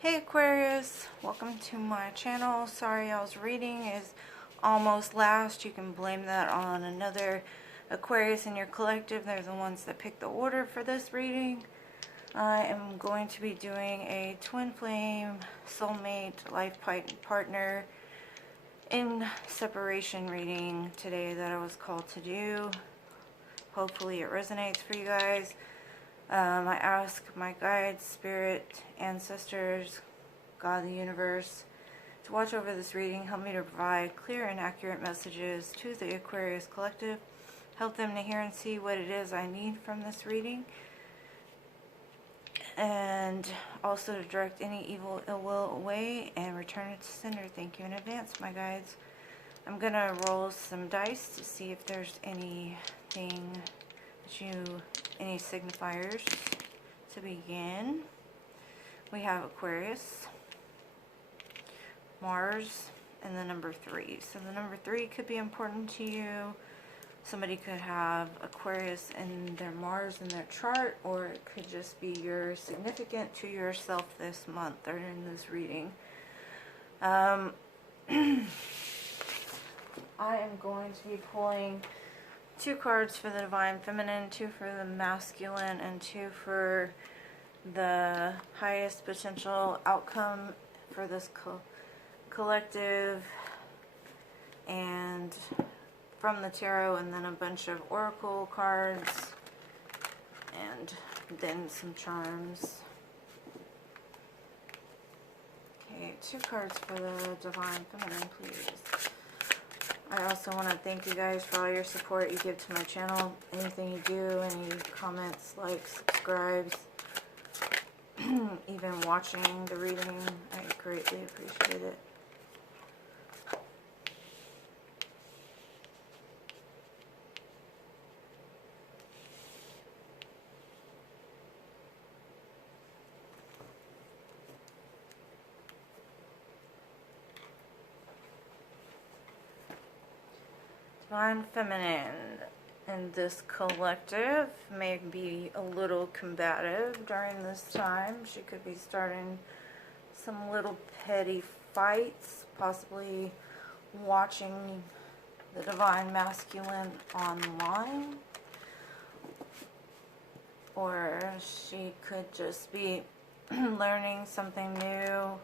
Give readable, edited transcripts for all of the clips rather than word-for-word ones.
Hey Aquarius, welcome to my channel. Sorry y'all's reading is almost last. You can blame that on another Aquarius in your collective. They're the ones that picked the order for this reading. I am going to be doing a twin flame, soulmate, life partner in separation reading today that I was called to do. Hopefully it resonates for you guys. I ask my guides, spirit, ancestors, God, the universe, to watch over this reading, help me to provide clear and accurate messages to the Aquarius collective, help them to hear and see what it is I need from this reading, and also to direct any evil ill will away and return it to sender. Thank you in advance, my guides. I'm going to roll some dice to see if there's anything any signifiers to begin. We have Aquarius, Mars, and the number 3. So the number 3 could be important to you. Somebody could have Aquarius in their Mars in their chart, or it could just be your significant to yourself this month or in this reading. I am going to be pulling 2 cards for the Divine Feminine, 2 for the Masculine, and 2 for the highest potential outcome for this collective, and from the tarot, and then a bunch of oracle cards, and then some charms. Okay, 2 cards for the Divine Feminine, please. I also want to thank you guys for all your support you give to my channel. Anything you do, any comments, likes, subscribes, even watching the reading, I greatly appreciate it. Divine Feminine in this collective may be a little combative during this time. She could be starting some little petty fights, possibly watching the Divine Masculine online, or she could just be learning something new,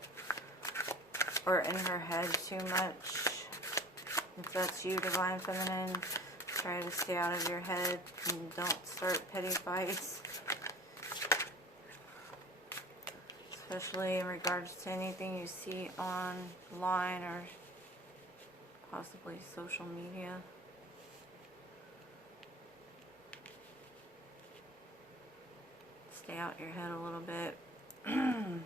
or in her head too much. If that's you, Divine Feminine, try to stay out of your head and don't start petty fights. Especially in regards to anything you see online or possibly social media. Stay out your head a little bit. The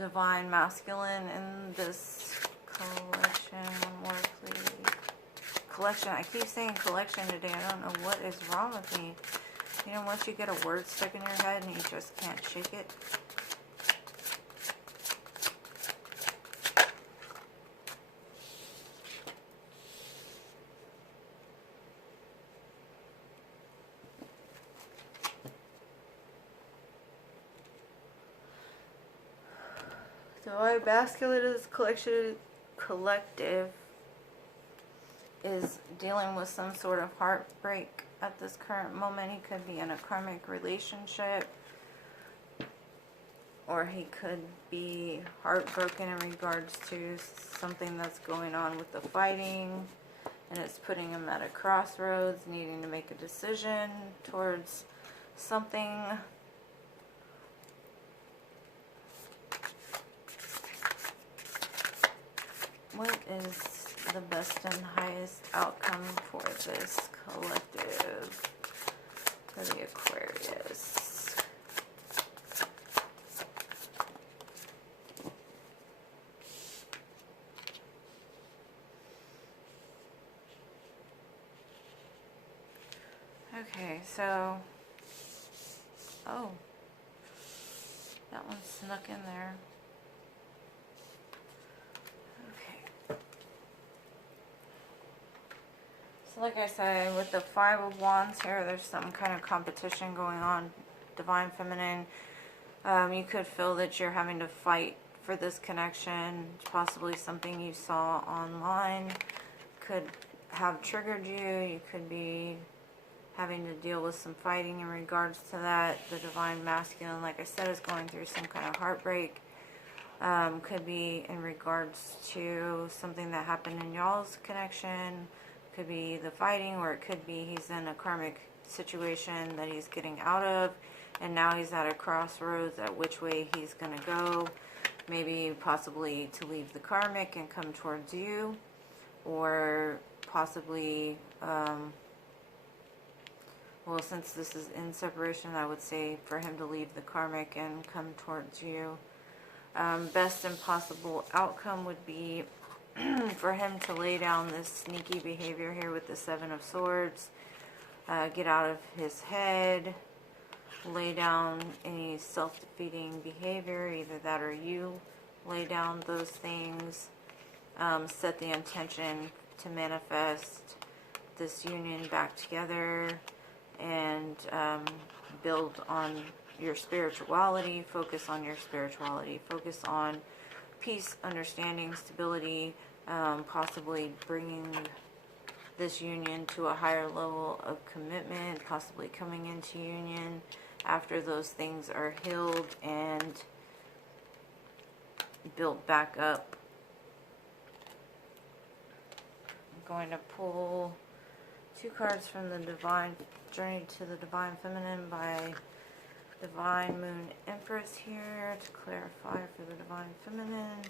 Divine Masculine in this collection. One more, please. Collection. I keep saying collection today. I don't know what is wrong with me. You know, once you get a word stuck in your head and you just can't shake it. So I masculine is collective is dealing with some sort of heartbreak at this current moment. He could be in a karmic relationship, or he could be heartbroken in regards to something that's going on with the fighting, and it's putting him at a crossroads, needing to make a decision towards something. What is the best and highest outcome for this collective, for the Aquarius? Okay, so, oh, that one snuck in there. So like I said, with the 5 of Wands here, there's some kind of competition going on. Divine Feminine You could feel that you're having to fight for this connection. Possibly something you saw online could have triggered you. You could be having to deal with some fighting in regards to that. The Divine Masculine, like I said, is going through some kind of heartbreak. Could be in regards to something that happened in y'all's connection. Could be the fighting, or it could be he's in a karmic situation that he's getting out of, and now he's at a crossroads at which way he's going to go. Maybe possibly to leave the karmic and come towards you, or possibly, well, since this is in separation, I would say for him to leave the karmic and come towards you. Best and possible outcome would be for him to lay down this sneaky behavior here with the Seven of Swords. Get out of his head. Lay down any self-defeating behavior, either that or you lay down those things. Set the intention to manifest this union back together, and build on your spirituality. Focus on your spirituality. Focus on peace, understanding, stability, possibly bringing this union to a higher level of commitment, possibly coming into union after those things are healed and built back up. I'm going to pull 2 cards from the Divine Journey to the Divine Feminine by Divine Moon Empress here to clarify for the Divine Feminine.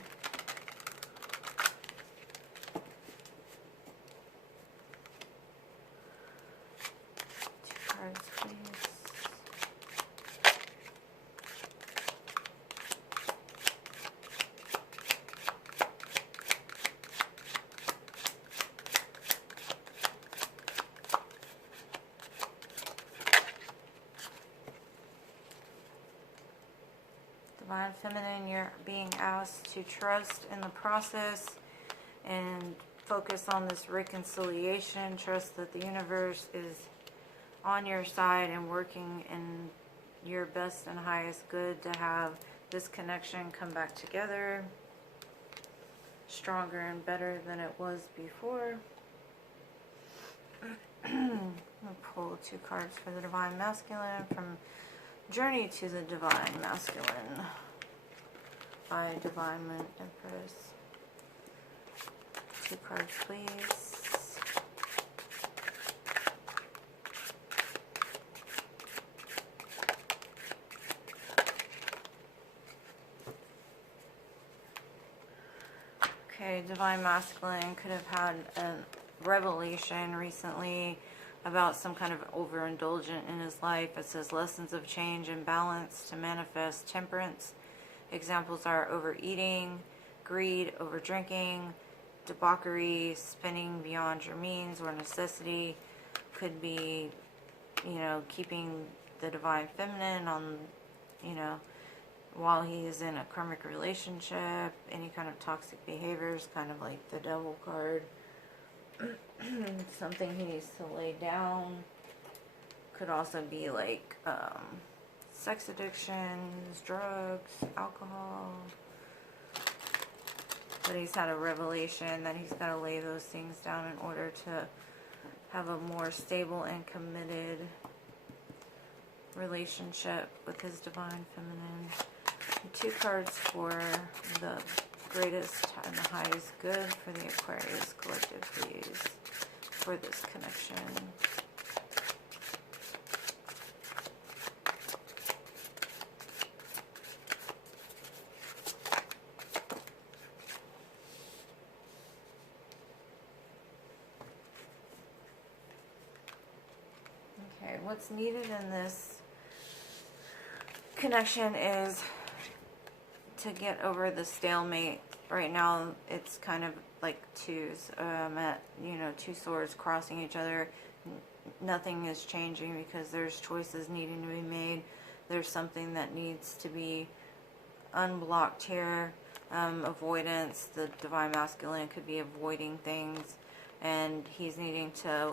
Cards, please. Divine Feminine, you're being asked to trust in the process and focus on this reconciliation. Trust that the universe is on your side and working in your best and highest good to have this connection come back together stronger and better than it was before. I'll pull 2 cards for the Divine Masculine from Journey to the Divine Masculine by Divine Moon Empress. 2 cards, please. Okay, Divine Masculine could have had a revelation recently about some kind of overindulgent in his life. It says lessons of change and balance to manifest temperance. Examples are overeating, greed, overdrinking, debauchery, spending beyond your means or necessity. Could be, you know, keeping the Divine Feminine on, you know, while he is in a karmic relationship. Any kind of toxic behaviors, kind of like the Devil card. Something he needs to lay down. Could also be like sex addictions, drugs, alcohol. But he's had a revelation that he's got to lay those things down in order to have a more stable and committed relationship with his Divine Feminine. 2 cards for the greatest and the highest good for the Aquarius collective, please, for this connection. Okay, what's needed in this connection is to get over the stalemate. Right now it's kind of like twos, you know, 2 swords crossing each other. Nothing is changing because there's choices needing to be made. There's something that needs to be unblocked here. Avoidance. The Divine Masculine could be avoiding things, and he's needing to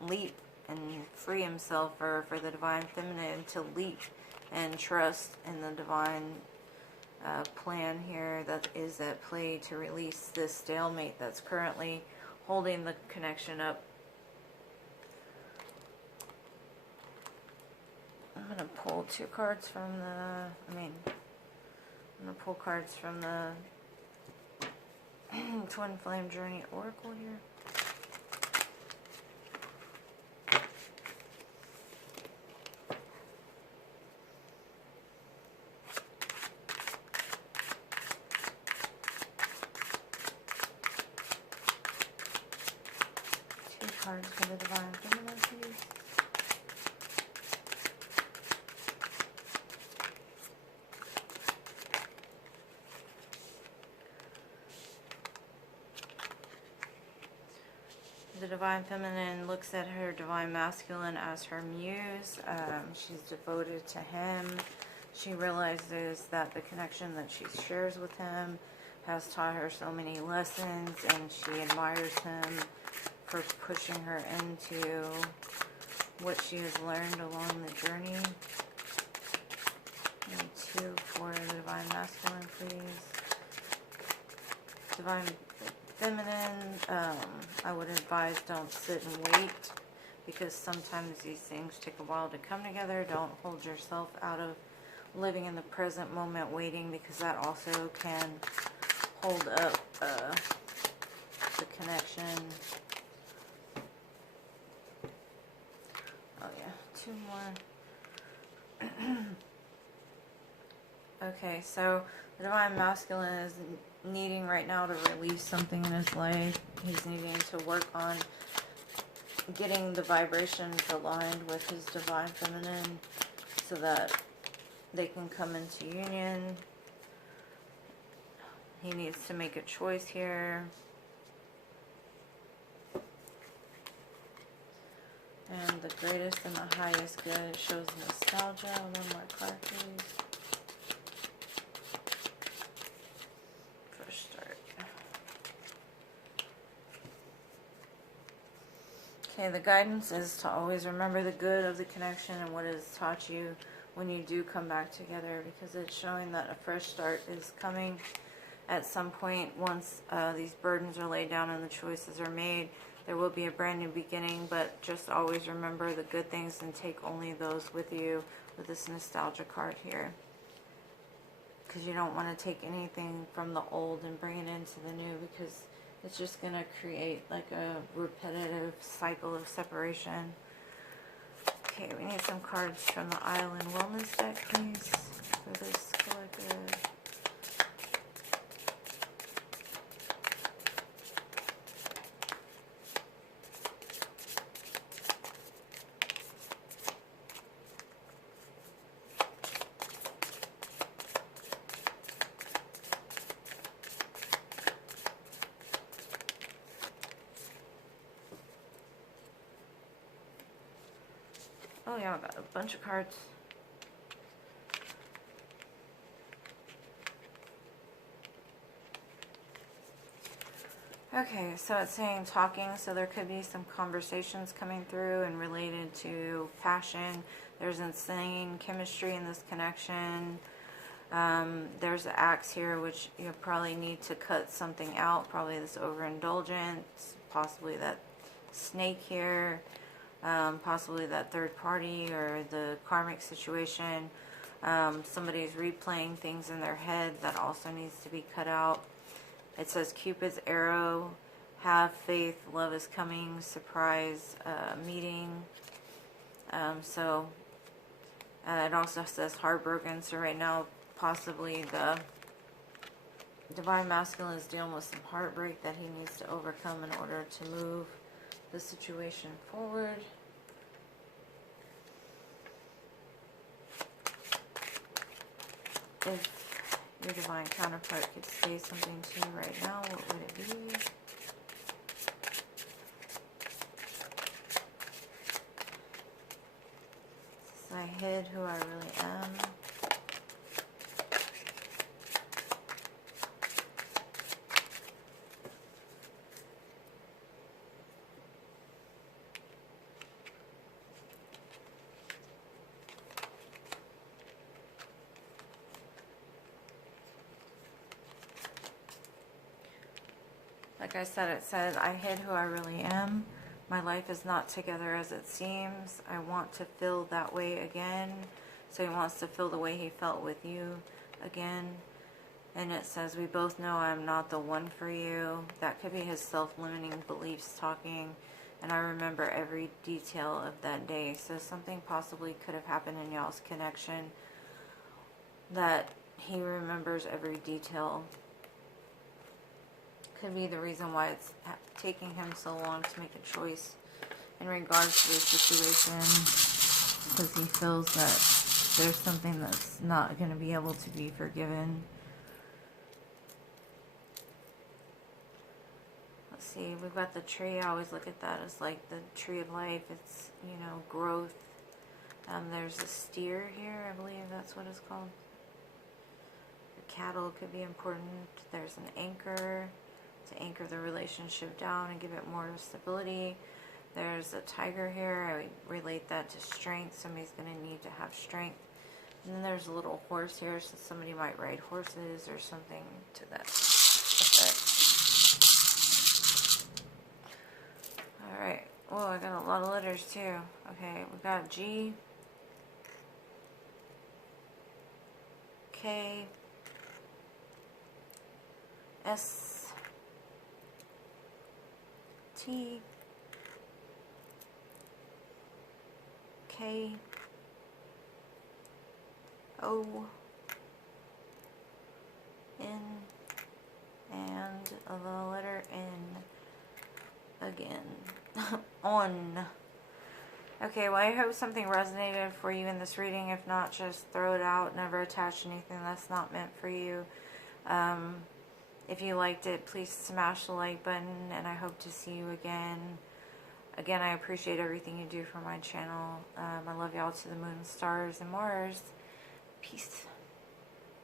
leap and free himself, or for the Divine Feminine to leap and trust in the divine plan here that is at play to release this stalemate that's currently holding the connection up. I'm going to pull two cards from I'm going to pull cards from the Twin Flame Journey Oracle here. Two cards for the Divine Feminine, please. The Divine Feminine looks at her Divine Masculine as her muse. She's devoted to him. She realizes that the connection that she shares with him has taught her so many lessons, and she admires him for pushing her into what she has learned along the journey. And two for the Divine Masculine, please. Divine Feminine, I would advise don't sit and wait, because sometimes these things take a while to come together. Don't hold yourself out of living in the present moment waiting, because that also can hold up the connection. Oh yeah, two more. Okay, so the Divine Masculine is needing right now to release something in his life. He's needing to work on getting the vibrations aligned with his Divine Feminine so that they can come into union. He needs to make a choice here. And the greatest and the highest good shows nostalgia. One more card, please. Okay, the guidance is to always remember the good of the connection and what it has taught you when you do come back together, because it's showing that a fresh start is coming at some point. Once these burdens are laid down and the choices are made, there will be a brand new beginning, but just always remember the good things and take only those with you with this nostalgia card here, because you don't want to take anything from the old and bring it into the new, because it's just going to create like a repetitive cycle of separation. Okay, we need some cards from the Island Wellness deck, please, for this collective. Oh yeah, I got a bunch of cards. Okay, so it's saying talking, so there could be some conversations coming through and related to passion. There's insane chemistry in this connection. There's an axe here, which you probably need to cut something out, probably this overindulgence, possibly that snake here. Possibly that third party or the karmic situation. Somebody's replaying things in their head that also needs to be cut out. It says Cupid's arrow, have faith, love is coming, surprise meeting. So it also says heartbroken. So right now possibly the Divine Masculine is dealing with some heartbreak that he needs to overcome in order to move the situation forward. If your divine counterpart could say something to you right now, what would it be? I hid who I really am. Like I said, it says, I hid who I really am. My life is not together as it seems. I want to feel that way again. So he wants to feel the way he felt with you again. And it says, we both know I'm not the one for you. That could be his self-limiting beliefs talking. And I remember every detail of that day. So something possibly could have happened in y'all's connection that he remembers every detail. Could be the reason why it's taking him so long to make a choice in regards to the situation, because he feels that there's something that's not going to be able to be forgiven. Let's see, we've got the tree. I always look at that as like the tree of life. It's, you know, growth. There's a steer here, I believe that's what it's called. The cattle could be important. There's an anchor to anchor the relationship down and give it more stability. There's a tiger here. I relate that to strength. Somebody's going to need to have strength. And then there's a little horse here, so somebody might ride horses or something to that effect. Alright. Oh, I got a lot of letters too. Okay, we got G, K, S, T, K, O, N, and the letter N again. On. Okay, well, I hope something resonated for you in this reading. If not, just throw it out. Never attach anything that's not meant for you. If you liked it, please smash the like button, and I hope to see you again. Again, I appreciate everything you do for my channel. I love y'all to the moon, stars, and Mars. Peace.